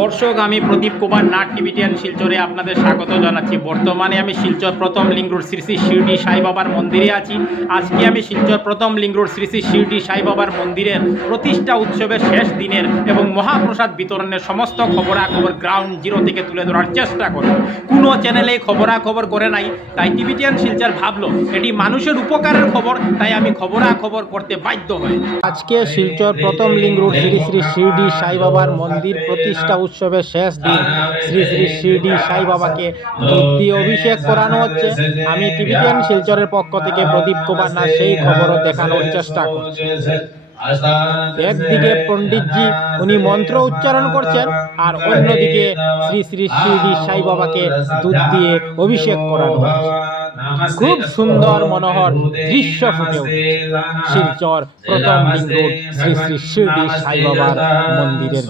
দর্শক, আমি প্রদীপ কুমার নাট টিভিটিয়ান শিলচরে আপনাদের স্বাগত জানাচ্ছি। বর্তমানে আমি শিলচর প্রথম লিঙ্ক রোড শ্রী শ্রী শিরডি সাই বাবার মন্দিরে আছি। আজকে আমি শিলচর প্রথম লিঙ্ক রোড শ্রী শ্রী শিরডি সাই বাবার মন্দিরের প্রতিষ্ঠা উৎসবের শেষ দিনের এবং মহাপ্রসাদ বিতরণের সমস্ত খবরাখবর গ্রাউন্ড জিরো থেকে তুলে ধরার চেষ্টা করব। কোনো চ্যানেলে খবরাখবর করে নাই, তাই টিভিটিয়ান শিলচর ভাবলো এটি মানুষের উপকারের খবর, তাই আমি খবরাখবর করতে বাধ্য হই। আজকে শিলচর প্রথম লিঙ্ক রোড শ্রী শ্রী শিরডি সাই বাবার মন্দির প্রতিষ্ঠা উৎসবের শেষ দিন শ্রী শ্রী শিরডি সাই বাবাকে দুধ দিয়ে অভিষেক করানো হচ্ছে। আমি টিভিটিয়ান শিলচরের পক্ষ থেকে প্রদীপ কুমার নাথ সেই খবরও দেখানোর চেষ্টা করছি। একদিকে পণ্ডিতজি উনি মন্ত্র উচ্চারণ করছেন, আর অন্যদিকে শ্রী শ্রী শিরডি সাই বাবাকে দুধ দিয়ে অভিষেক করানো হচ্ছে। খুব সুন্দর মনোহর দৃশ্য ফুটে উঠছে শিলচর প্রথম লিঙ্ক রোড শ্রী শ্রী শিরডি সাই বাবার মন্দিরের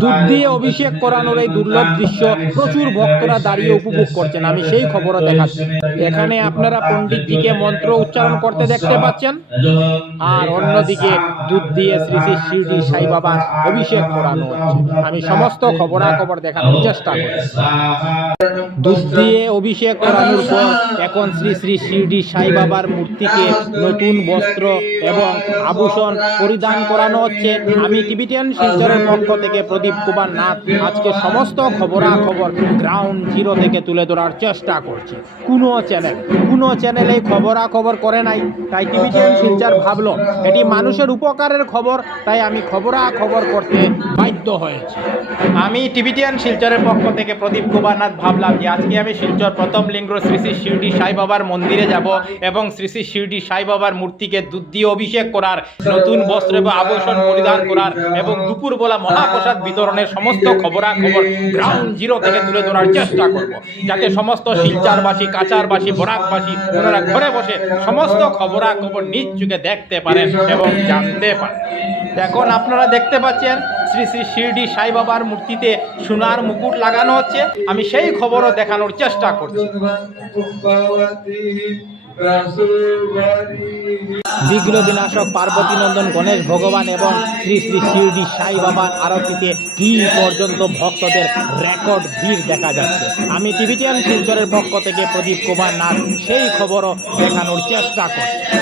দুধ দিয়ে অভিষেক করানোর এই দুর্লভ দৃশ্য প্রচুর ভক্তরা দাঁড়িয়ে উপভোগ করছেন। আমি সেই খবরও দেখাচ্ছি। এখানে আপনারা পণ্ডিতজিকে মন্ত্র উচ্চারণ করতে দেখতে পাচ্ছেন, আর অন্যদিকে দুধ দিয়ে শ্রী শ্রী শিরডি সাই বাবার অভিষেক করানো হচ্ছে। আমি সমস্ত খবরাখবর দেখানোর চেষ্টা করছি। দুধ দিয়ে অভিষেক করানোর পর এখন শ্রী শ্রী শিরডি সাই বাবার মূর্তিকে নতুন বস্ত্র এবং আভূষণ পরিধান করানো হচ্ছে। আমি টিভিটিয়ান শিলচরের পক্ষ থেকে প্রদীপ কুমার নাথ আজকে সমস্ত খবরাখবর গ্রাউন্ড জিরো থেকে তুলে ধরার চেষ্টা করছি। কোনো চ্যানেলে খবরাখবর করে নাই, তাই টিভিটিয়ান শিলচর ভাবলো এটি মানুষের উপকারের খবর, তাই আমি খবরাখবর করতে বাধ্য হয়েছি। আমি টিভিটিয়ান শিলচরের পক্ষ থেকে প্রদীপ কুমার নাথ ভাবলাম যে আজকে আমি শিলচর প্রথম লিঙ্ক রোড শ্রী শ্রী শিরডি সাই বাবার মন্দিরে যাব এবং শ্রী শ্রী শিরডি সাই বাবার মূর্তিকে দুধ দিয়ে অভিষেক করার, নতুন বস্ত্র এবং আভূষণ পরিধান করার এবং দুপুরবেলা মহাপ্রসাদ বিতরণের সমস্ত খবরাখবর গ্রাউন্ড জিরো থেকে তুলে ধরার চেষ্টা করব, যাতে সমস্ত শিলচরবাসী, কাছারবাসী, বরাকবাসী ওনারা ঘরে বসে সমস্ত খবরাখবর নিজ চোখে দেখতে পারেন এবং জানতে পারেন। এখন আপনারা দেখতে পাচ্ছেন শ্রী শ্রী শিরডি সাই বাবার মূর্তিতে সোনার মুকুট লাগানো হচ্ছে। আমি সেই খবরও দেখানোর চেষ্টা করছি। বিঘ্ন বিনাশক পার্বতী নন্দন গণেশ ভগবান এবং শ্রী শ্রী শিরডি সাই বাবার আরতিতে কি পর্যন্ত ভক্তদের রেকর্ড ভিড় দেখা যাচ্ছে। আমি টিভিটিয়ান শিলচরের পক্ষ থেকে প্রদীপ কুমার নাথ সেই খবরও দেখানোর চেষ্টা করছি।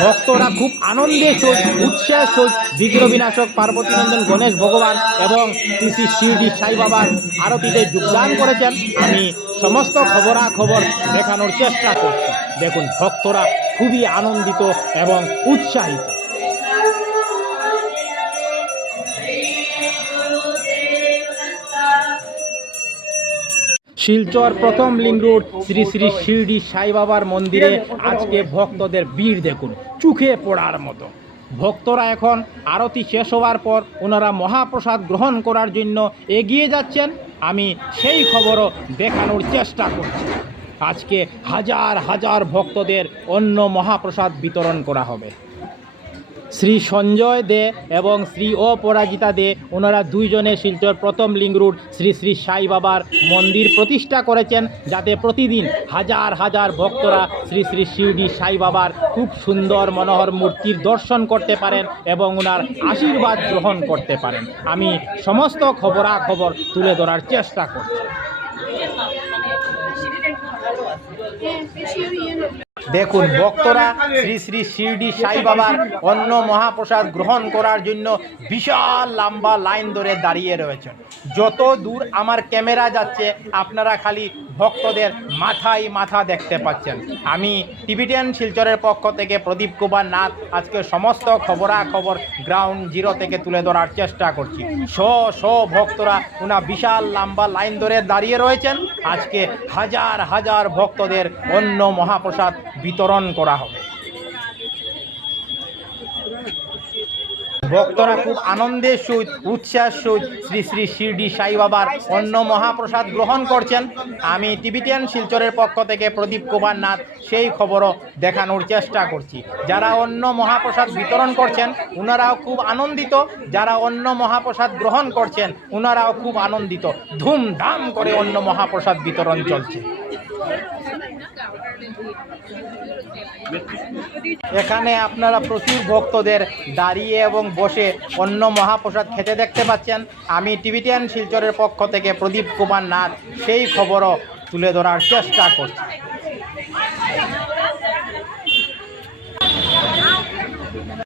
ভক্তরা খুব আনন্দের সহিত, উৎসাহের সহিত বিঘ্ন বিনাশক পার্বতী নন্দন গণেশ ভগবান এবং শ্রী শ্রী শিরডি সাই বাবার আরতিতে যোগদান করেছেন। আমি সমস্ত খবরাখবর দেখানোর চেষ্টা করছি। দেখুন, ভক্তরা খুবই আনন্দিত এবং উৎসাহিত। শিলচর প্রথম লিঙ্ক রোড শ্রী শ্রী শিরডি সাই বাবার মন্দিরে আজকে ভক্তদের ভিড় দেখুন, চোখে পড়ার মতো। ভক্তরা এখন আরতি শেষ হওয়ার পর ওনারা মহাপ্রসাদ গ্রহণ করার জন্য এগিয়ে যাচ্ছেন। আমি সেই খবরও দেখানোর চেষ্টা করছি। আজকে হাজার হাজার ভক্তদের অন্ন মহাপ্রসাদ বিতরণ করা হবে। শ্রী সঞ্জয় দে এবং শ্রী অপরাজিতা দে ওনারা দুইজনে শিলচর প্রথম লিঙ্ক রোড শ্রী শ্রী সাই বাবার মন্দির প্রতিষ্ঠা করেছেন, যাতে প্রতিদিন হাজার হাজার ভক্তরা শ্রী শ্রী শিরডি সাই বাবার খুব সুন্দর মনোহর মূর্তির দর্শন করতে পারেন এবং ওনার আশীর্বাদ গ্রহণ করতে পারেন। আমি সমস্ত খবরাখবর তুলে ধরার চেষ্টা করছি। দেখুন, ভক্তরা শ্রী শ্রী শিরডি সাই বাবার অন্ন মহাপ্রসাদ গ্রহণ করার জন্য বিশাল লম্বা লাইন ধরে দাঁড়িয়ে রয়েছেন। যত দূর আমার ক্যামেরা যাচ্ছে আপনারা খালি ভক্তদের মাথায় মাথা দেখতে পাচ্ছেন। আমি টিভিটিয়ান শিলচরের পক্ষ থেকে প্রদীপ কুমার নাথ আজকে সমস্ত খবরাখবর গ্রাউন্ড জিরো থেকে তুলে ধরার চেষ্টা করছি। ভক্তরা ওনা বিশাল লম্বা লাইন ধরে দাঁড়িয়ে রয়েছেন। আজকে হাজার হাজার ভক্তদের অন্ন মহাপ্রসাদ বিতরণ করা হবে। ভক্তরা খুব আনন্দের সহিত উচ্ছ্বাস সহিত শ্রী শ্রী শিরডি সাই বাবার অন্ন মহাপ্রসাদ গ্রহণ করছেন। আমি টিবিটিয়ান শিলচরের পক্ষ থেকে প্রদীপ কুমার নাথ সেই খবরও দেখানোর চেষ্টা করছি। যারা অন্ন মহাপ্রসাদ বিতরণ করছেন ওনারাও খুব আনন্দিত, যারা অন্ন মহাপ্রসাদ গ্রহণ করছেন ওনারাও খুব আনন্দিত। ধুমধাম করে অন্ন মহাপ্রসাদ বিতরণ চলছে। এখানে আপনারা প্রচুর ভক্তদের দাঁড়িয়ে এবং বসে অন্ন মহাপ্রসাদ খেতে দেখতে পাচ্ছেন। আমি টিবিটিয়ান শিলচরের পক্ষ থেকে প্রদীপ কুমার নাথ সেই খবরও তুলে ধরার চেষ্টা করছি।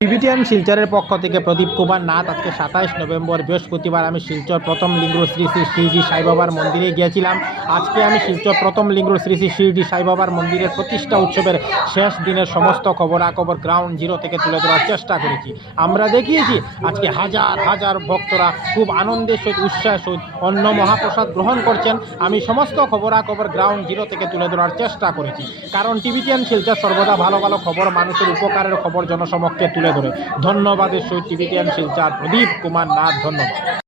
টিবিটিয়ান শিলচরের পক্ষ থেকে প্রদীপ কুমার নাথ। আজকে 27 নভেম্বর বৃহস্পতিবার আমি শিলচর প্রথম লিঙ্গ শ্রী শ্রী শিরডি সাই বাবার মন্দিরে গিয়েছিলাম। আজকে আমি শিলচর প্রথম লিঙ্গ শ্রী শ্রী শিরডি সাই বাবার মন্দিরের প্রতিষ্ঠা উৎসবের শেষ দিনের সমস্ত খবরাখবর গ্রাউন্ড জিরো থেকে তুলে ধরার চেষ্টা করেছি। আমরা দেখিয়েছি আজকে হাজার হাজার ভক্তরা খুব আনন্দের সহিত উৎসাহের সহিত অন্ন মহাপ্রসাদ গ্রহণ করছেন। আমি সমস্ত খবরাখবর গ্রাউন্ড জিরো থেকে তুলে ধরার চেষ্টা করেছি, কারণ টিবিটিয়ান শিলচর সর্বদা ভালো ভালো খবর, মানুষের উপকারের খবর জনসমক্ষে তুলে ধরে। ধন্যবাদের সহিত টিবিটিয়ান শিলচর প্রদীপ কুমার নাথ। ধন্যবাদ।